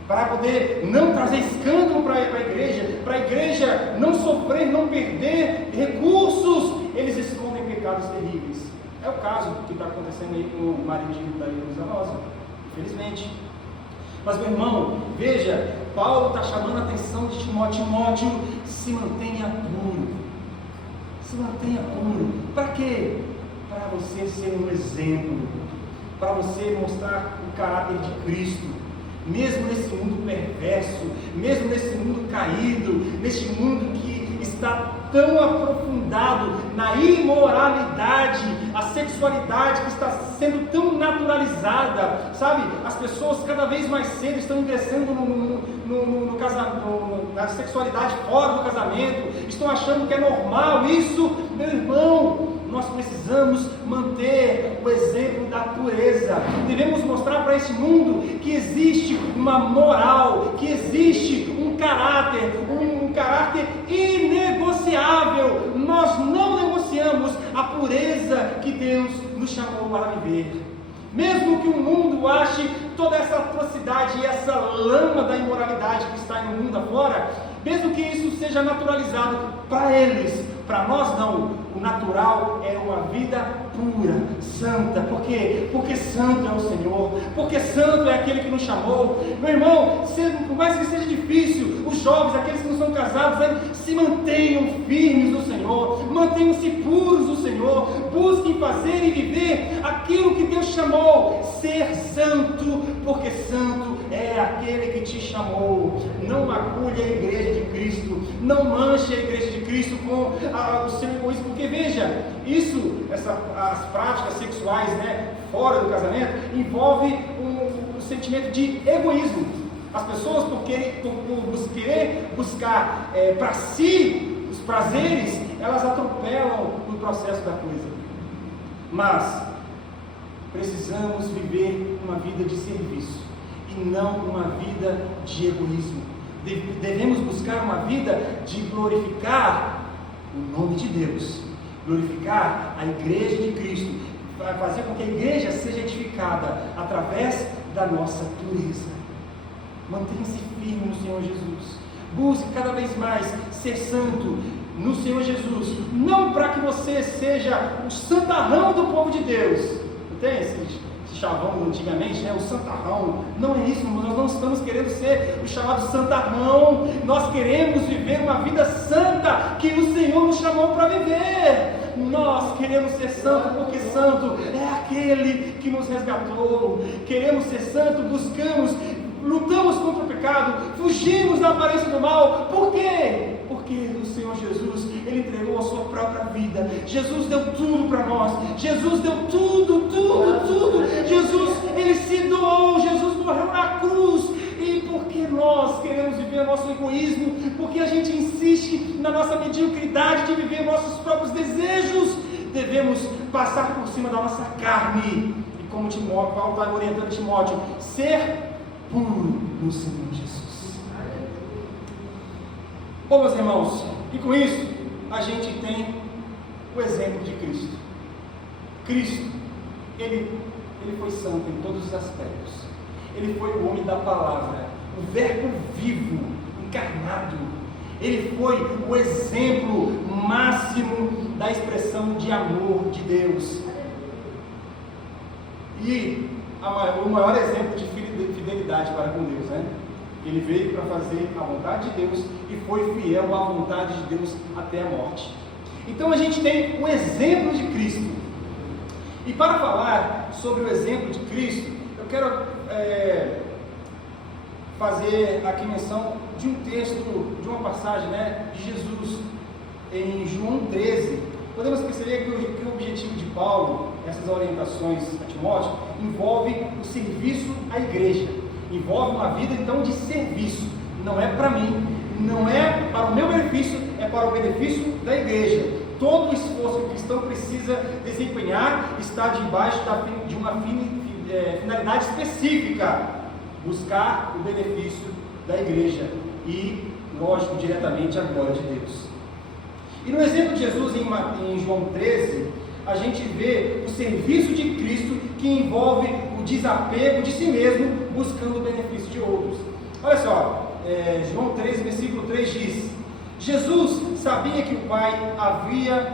Para poder não trazer escândalo para a igreja não sofrer, não perder recursos, eles escondem pecados terríveis. É o caso que está acontecendo aí com o marido da Ilusa Rosa, infelizmente. Mas, meu irmão, veja, Paulo está chamando a atenção de Timóteo. Timóteo, se mantenha puro. Se mantenha puro. Para quê? Para você ser um exemplo, para você mostrar o caráter de Cristo, mesmo nesse mundo perverso, mesmo nesse mundo caído, neste mundo que está tão aprofundado na imoralidade, a sexualidade que está sendo tão naturalizada, sabe? As pessoas cada vez mais cedo estão ingressando na sexualidade fora do casamento, estão achando que é normal isso. Meu irmão, nós precisamos manter o exemplo da pureza. Devemos mostrar para esse mundo que existe uma moral, que existe um caráter inegociável. Nós não negociamos a pureza que Deus nos chamou para viver. Mesmo que o mundo ache toda essa atrocidade e essa lama da imoralidade que está no mundo afora, mesmo que isso seja naturalizado para eles, para nós não. O natural é uma vida pura, santa. Por quê? Porque santo é o Senhor, porque santo é aquele que nos chamou. Meu irmão, por mais que seja difícil, os jovens, aqueles que não são casados, se mantenham firmes no Senhor, mantenham-se puros no Senhor, busquem fazer e viver aquilo que Deus chamou, ser santo, porque santo é aquele que te chamou. Não macule a igreja de Cristo, não manche a igreja de Cristo com o seu egoísmo, porque veja, as práticas sexuais, fora do casamento, envolve um sentimento de egoísmo. As pessoas, por querer buscar para si os prazeres, elas atropelam no processo da coisa. Mas precisamos viver uma vida de serviço e não uma vida de egoísmo. Devemos buscar uma vida de glorificar o nome de Deus, glorificar a igreja de Cristo, fazer com que a igreja seja edificada através da nossa pureza. Mantenha-se firme no Senhor Jesus, busque cada vez mais ser santo no Senhor Jesus, não para que você seja o santarrão do povo de Deus. Não tem esse chavão antigamente, o santarrão? Não é isso, nós não estamos querendo ser o chamado santarrão, nós queremos viver uma vida santa que o Senhor nos chamou para viver. Nós queremos ser santo porque santo é aquele que nos resgatou. Queremos ser santo, lutamos contra o pecado, fugimos da aparência do mal. Por quê? Porque o Senhor Jesus, Ele entregou a sua própria vida. Jesus deu tudo para nós. Jesus deu tudo. Jesus, Ele se doou. Jesus morreu na cruz. E porque nós queremos viver nosso egoísmo, porque a gente insiste na nossa mediocridade de viver nossos próprios desejos, devemos passar por cima da nossa carne. E como Paulo está orientando Timóteo, ser puro no Senhor Jesus. Bom, meus irmãos, e com isso a gente tem o exemplo de Cristo. Cristo, ele foi santo em todos os aspectos. Ele foi o homem da palavra, o verbo vivo, encarnado. Ele foi o exemplo máximo da expressão de amor de Deus. E o maior exemplo de fidelidade para com Deus, Ele veio para fazer a vontade de Deus e foi fiel à vontade de Deus até a morte. Então a gente tem o exemplo de Cristo. E para falar sobre o exemplo de Cristo, eu quero fazer aqui menção de um texto, de uma passagem de Jesus em João 13. Podemos perceber que o objetivo de Paulo, essas orientações a Timóteo, envolve o serviço à igreja, envolve uma vida então de serviço. Não é para mim, não é para o meu benefício, é para o benefício da igreja. Todo o esforço que o cristão precisa desempenhar está debaixo de uma finalidade específica: buscar o benefício da igreja e, lógico, diretamente a glória de Deus. E no exemplo de Jesus em João 13, a gente vê o serviço de Cristo que envolve o desapego de si mesmo, buscando o benefício de outros. Olha só, João 13, versículo 3 diz: Jesus sabia que o Pai havia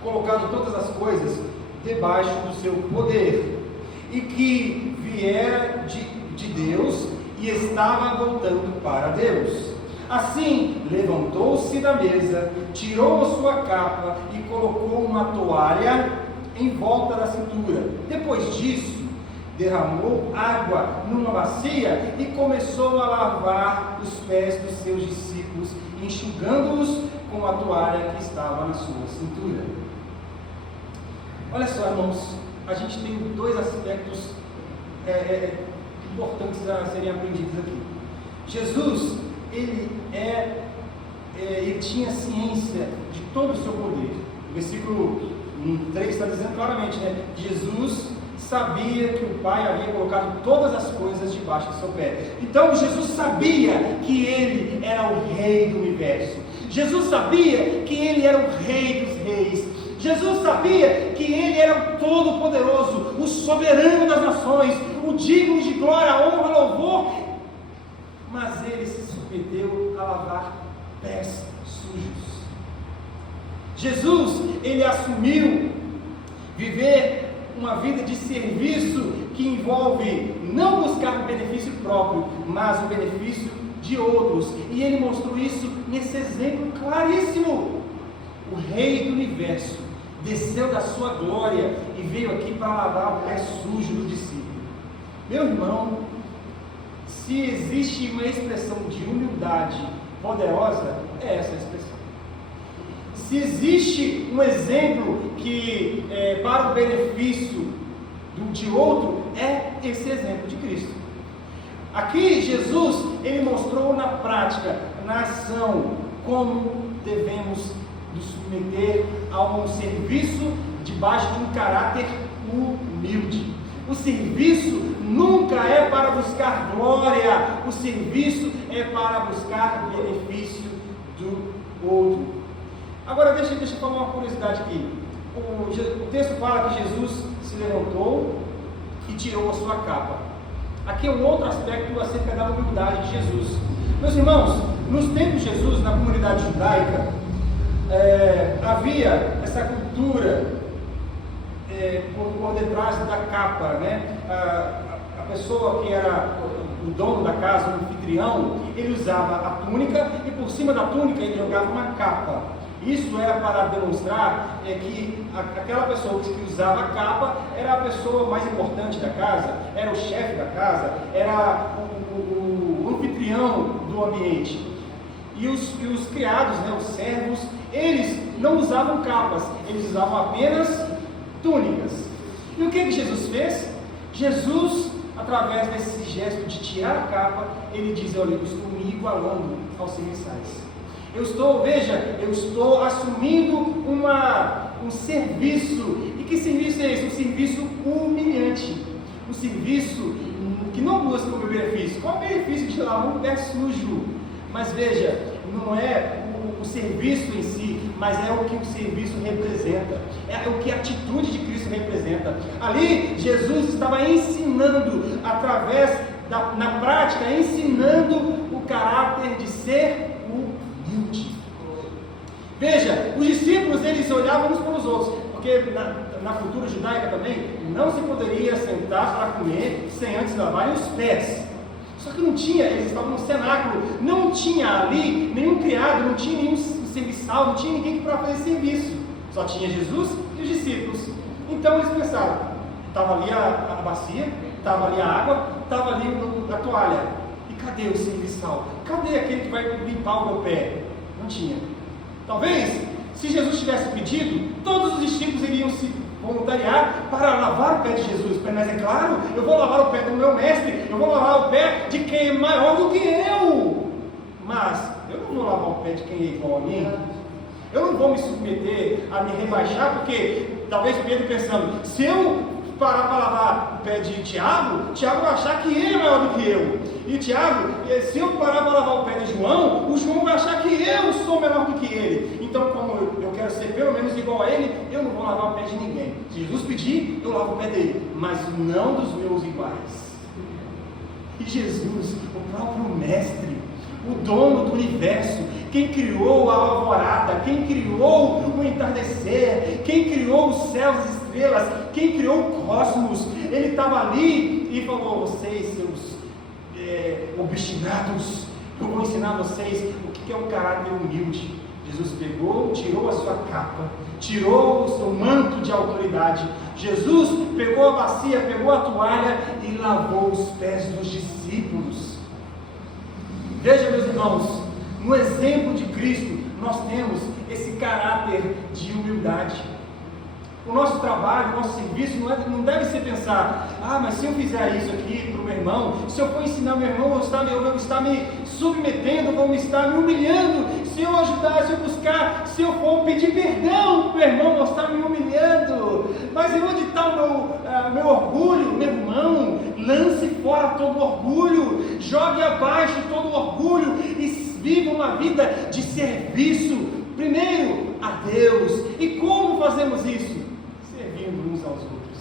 colocado todas as coisas debaixo do seu poder, e que viera de Deus e estava voltando para Deus. Assim, levantou-se da mesa, tirou a sua capa e colocou uma toalha em volta da cintura. Depois disso, derramou água numa bacia e começou a lavar os pés dos seus discípulos, enxugando-os com a toalha que estava na sua cintura. Olha só, irmãos, a gente tem dois aspectos importantes a serem aprendidos aqui. Jesus, ele tinha ciência de todo o seu poder. O versículo 3 está dizendo claramente, né? Jesus sabia que o Pai havia colocado todas as coisas debaixo do seu pé. Então Jesus sabia que ele era o Rei do universo. Jesus sabia que ele era o Rei dos reis. Jesus sabia que ele era o Todo-Poderoso, o soberano das nações, o digno de glória, honra, louvor. Mas ele se submeteu a lavar pés sujos. Jesus, ele assumiu viver uma vida de serviço que envolve não buscar o benefício próprio, mas o benefício de outros. E ele mostrou isso nesse exemplo claríssimo. O Rei do universo desceu da sua glória e veio aqui para lavar o pé sujo do discípulo. Meu irmão, se existe uma expressão de humildade poderosa, é essa expressão. Se existe um exemplo que para o benefício de outro, é esse exemplo de Cristo. Aqui Jesus, ele mostrou na prática, na ação, como devemos nos submeter a um serviço debaixo de um caráter humilde. O serviço nunca é para buscar glória, o serviço é para buscar benefício do outro. Agora deixa eu falar uma curiosidade aqui. O texto fala que Jesus se levantou e tirou a sua capa. Aqui é um outro aspecto acerca da humildade de Jesus. Meus irmãos, nos tempos de Jesus, na comunidade judaica, havia essa cultura por detrás da capa, né? A pessoa que era o dono da casa, o anfitrião, ele usava a túnica e por cima da túnica ele jogava uma capa. Isso era para demonstrar que aquela pessoa que usava a capa era a pessoa mais importante da casa, era o chefe da casa, era o anfitrião do ambiente. E os criados, né, os servos, eles não usavam capas, eles usavam apenas túnicas. E o que Jesus fez? Jesus, através desse gesto de tirar a capa, ele diz: olha, eu estou me igualando aos serviçais. Eu estou assumindo um serviço. E que serviço é esse? Um serviço humilhante. Um serviço que não busca o meu benefício. Qual é o benefício de lavar um pé sujo? Mas veja, não é o serviço em si, mas é o que o serviço representa. É o que a atitude de Cristo representa. Ali, Jesus estava ensinando, na prática, ensinando o caráter de ser humilde. Veja, os discípulos, eles olhavam uns para os outros, porque na cultura judaica também, não se poderia sentar para comer sem antes lavarem os pés. Só que não tinha, eles estavam no cenáculo, não tinha ali nenhum criado, não tinha nenhum serviçal, não tinha ninguém para fazer serviço. Só tinha Jesus e os discípulos. Então eles pensaram, estava ali a bacia, estava ali a água, estava ali a toalha. E cadê o serviçal? Cadê aquele que vai limpar o meu pé? Não tinha. Talvez, se Jesus tivesse pedido, todos os discípulos iriam se voluntariar para lavar o pé de Jesus. Mas é claro, eu vou lavar o pé do meu mestre, eu vou lavar o pé de quem é maior do que eu. Mas eu não vou lavar o pé de quem é igual a mim. Eu não vou me submeter a me rebaixar, porque talvez Pedro pensando, se eu parar para lavar o pé de Tiago vai achar que ele é maior do que eu. E Tiago, se eu parar para lavar o pé de João, o João vai achar que eu sou menor do que ele. Então, como eu quero ser pelo menos igual a ele, eu não vou lavar o pé de ninguém. Se Jesus pedir, eu lavo o pé dele, mas não dos meus iguais. E Jesus, o próprio mestre, o dono do universo, quem criou a alvorada, quem criou o entardecer, quem criou os céus e estrelas, quem criou o cosmos, ele estava ali e falou: vocês, seus obstinados, eu vou ensinar vocês o que é um caráter humilde. Jesus pegou, tirou a sua capa, tirou o seu manto de autoridade. Jesus pegou a bacia, pegou a toalha e lavou os pés dos discípulos. Veja, meus irmãos, no exemplo de Cristo, nós temos esse caráter de humildade. O nosso trabalho, o nosso serviço não deve ser pensar: mas se eu fizer isso aqui para o meu irmão, se eu for ensinar meu irmão, eu vou estar me submetendo, vou estar me humilhando. Se eu ajudar, se eu buscar, se eu for pedir perdão para o meu irmão, vou estar me humilhando. Mas eu vou ditar o meu orgulho. Meu irmão, lance fora todo o orgulho, jogue abaixo todo o orgulho e viva uma vida de serviço, primeiro a Deus. E como fazemos isso? Servindo uns aos outros.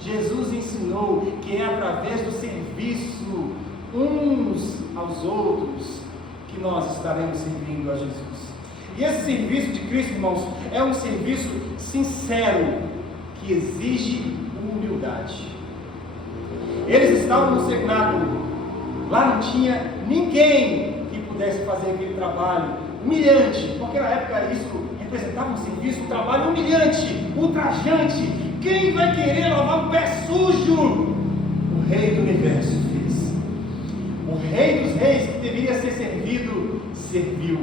Jesus ensinou que é através do serviço uns aos outros que nós estaremos servindo a Jesus. E esse serviço de Cristo, irmãos, é um serviço sincero que exige humildade. Eles estavam no cenáculo, lá não tinha ninguém que pudesse fazer aquele trabalho humilhante, porque na época isso representava um serviço, um trabalho humilhante, ultrajante. Quem vai querer lavar um pé sujo? O Rei do Universo fez. O Rei dos Reis, que deveria ser servido, serviu.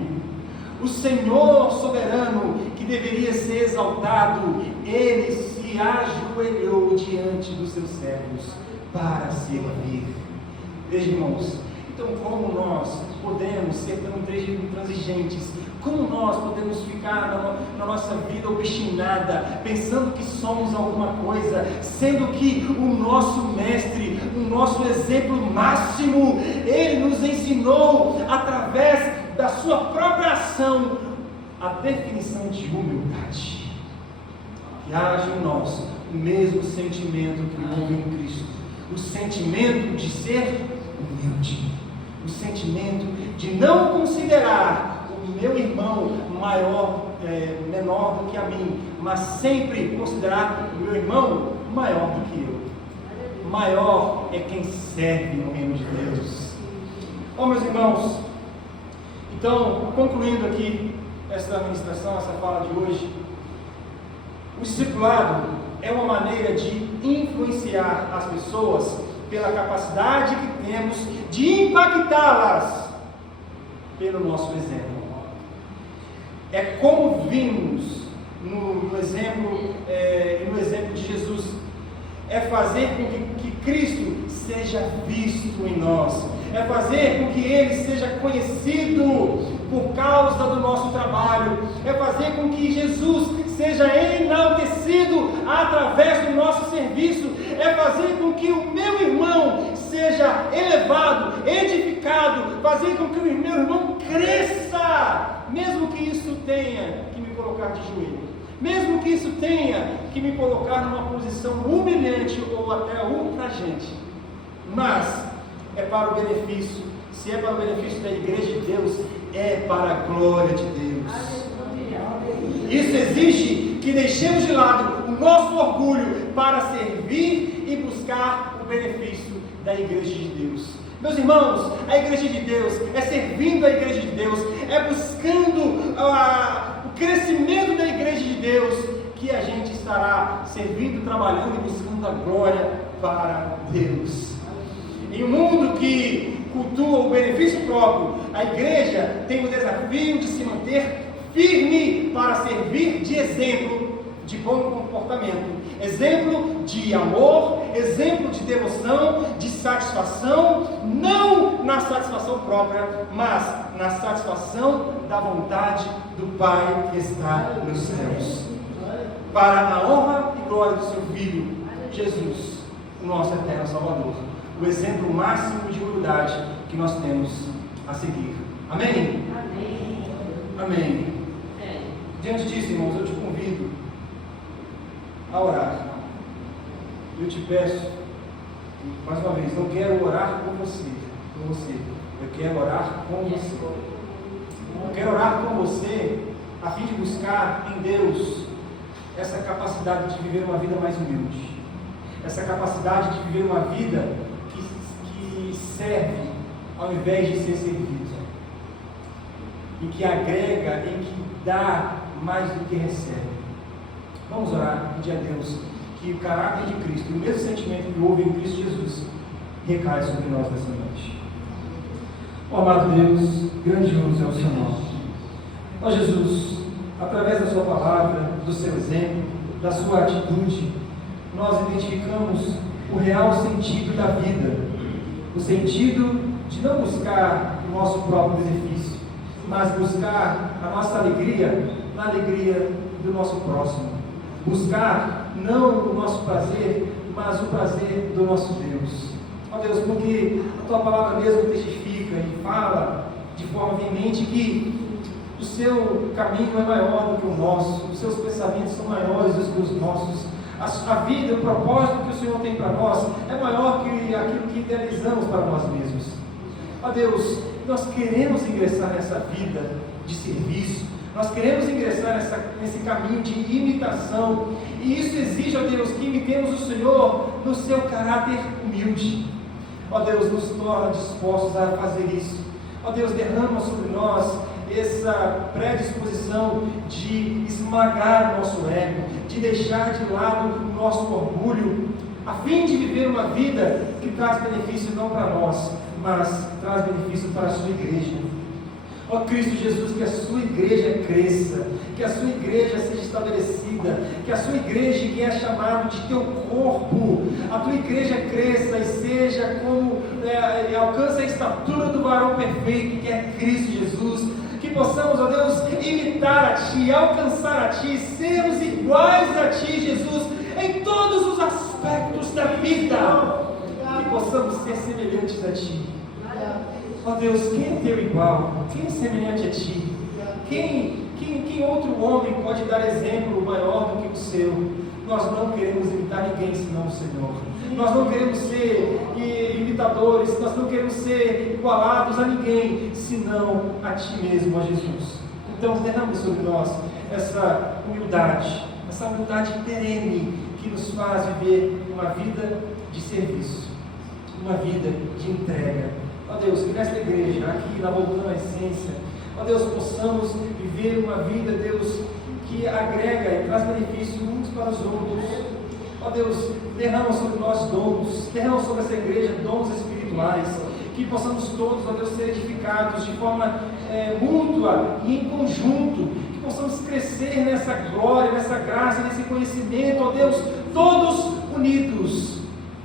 O Senhor soberano, que deveria ser exaltado, ele se ajoelhou diante dos seus servos para servir. Veja, irmãos, então como nós podemos ser tão intransigentes? Como nós podemos ficar na nossa vida obstinada, pensando que somos alguma coisa, sendo que o nosso mestre, o nosso exemplo máximo, ele nos ensinou através da sua própria ação a definição de humildade. Que haja em nós o mesmo sentimento que houve em Cristo, o sentimento de ser humilde, o sentimento de não considerar o meu irmão menor do que a mim, mas sempre considerar o meu irmão maior do que eu. Maior é quem serve no reino de Deus. Meus irmãos, então, concluindo aqui essa ministração, essa fala de hoje, o discipulado é uma maneira de influenciar as pessoas pela capacidade que temos de impactá-las pelo nosso exemplo. É como vimos no exemplo de Jesus, é fazer com que Cristo seja visto em nós, é fazer com que Ele seja conhecido por causa do nosso trabalho, é fazer com que Jesus seja enaltecido através do nosso serviço, é fazer com que o meu irmão seja elevado, edificado, fazer com que o meu irmão cresça, mesmo que isso tenha que me colocar de joelho, mesmo que isso tenha que me colocar numa posição humilhante ou até ultrajante, mas é para o benefício. Se é para o benefício da igreja de Deus, é para a glória de Deus. Isso exige que deixemos de lado o nosso orgulho para servir e buscar o benefício da igreja de Deus. Meus irmãos, a igreja de Deus é servindo a igreja de Deus, é buscando o crescimento da igreja de Deus, que a gente estará servindo, trabalhando e buscando a glória para Deus. Em um mundo que cultua o benefício próprio, a igreja tem o desafio de se manter firme para servir de exemplo de bom comportamento, exemplo de amor, exemplo de devoção, de satisfação, não na satisfação própria, mas na satisfação da vontade do Pai que está nos céus, para a honra e glória do seu Filho, Jesus, o nosso eterno Salvador, o exemplo máximo de humildade que nós temos a seguir. Amém? Amém. Amém. Diante disso, irmãos, eu te convido a orar. Eu te peço, mais uma vez, não quero orar por você, eu quero orar com você. Eu quero orar com você a fim de buscar em Deus essa capacidade de viver uma vida mais humilde, essa capacidade de viver uma vida que serve ao invés de ser servido. em que agrega, em que dá mais do que recebe. Vamos orar, pedir a Deus que o caráter de Cristo, o mesmo sentimento que houve em Cristo Jesus, recai sobre nós nessa noite. Ó amado Deus, grandioso é o seu nome. Ó Jesus, através da sua palavra, do seu exemplo, da sua atitude, nós identificamos o real sentido da vida, o sentido de não buscar o nosso próprio benefício, mas buscar a nossa alegria na alegria do nosso próximo. Buscar não o nosso prazer, mas o prazer do nosso Deus. Ó Deus, porque a tua palavra mesmo testifica e fala de forma veemente que o seu caminho é maior do que o nosso, os seus pensamentos são maiores do que os nossos. A vida, o propósito que o Senhor tem para nós é maior que aquilo que idealizamos para nós mesmos. Ó Deus, nós queremos ingressar nessa vida de serviço, nós queremos ingressar nesse caminho de imitação, e isso exige, ó Deus, que imitemos o Senhor no seu caráter humilde. Ó Deus, nos torna dispostos a fazer isso. Ó Deus, derrama sobre nós essa predisposição de esmagar o nosso ego, de deixar de lado o nosso orgulho, a fim de viver uma vida que traz benefício não para nós, mas traz benefício para a sua igreja. Ó Cristo Jesus, que a sua igreja cresça, que a sua igreja seja estabelecida, que a sua igreja, que é chamado de teu corpo, a tua igreja cresça e seja como, alcance a estatura do varão perfeito, que é Cristo Jesus, que possamos, ó Deus, imitar a Ti, alcançar a Ti, sermos iguais a Ti, Jesus, em todos os aspectos da vida, que possamos ser semelhantes a Ti. Ó Deus, quem é teu igual? Quem é semelhante a Ti? Quem outro homem pode dar exemplo maior do que o seu? Nós não queremos imitar ninguém senão o Senhor. Nós não queremos ser imitadores, nós não queremos ser igualados a ninguém, senão a Ti mesmo, a Jesus. Então derrama sobre nós essa humildade perene, que nos faz viver uma vida de serviço, uma vida de entrega. Ó Deus, que nesta igreja, aqui na Voltando à Essência, ó Deus, possamos viver uma vida, Deus, que agrega e traz benefício uns para os outros. Ó Deus, derrama sobre nós dons, derrama sobre essa igreja dons espirituais, que possamos todos, ó Deus, ser edificados de forma mútua e em conjunto, que possamos crescer nessa glória, nessa graça, nesse conhecimento, ó Deus, todos unidos,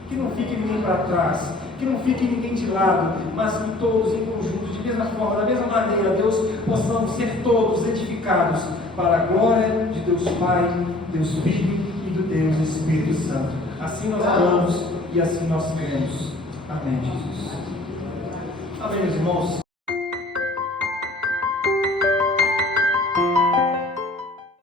que não fique ninguém para trás, que não fique ninguém de lado, mas que todos em conjunto, de mesma forma, da mesma maneira, Deus, possamos ser todos edificados para a glória de Deus Pai, Deus Filho e do Deus Espírito Santo. Assim nós oramos e assim nós queremos. Amém, Jesus. Amém, meus irmãos.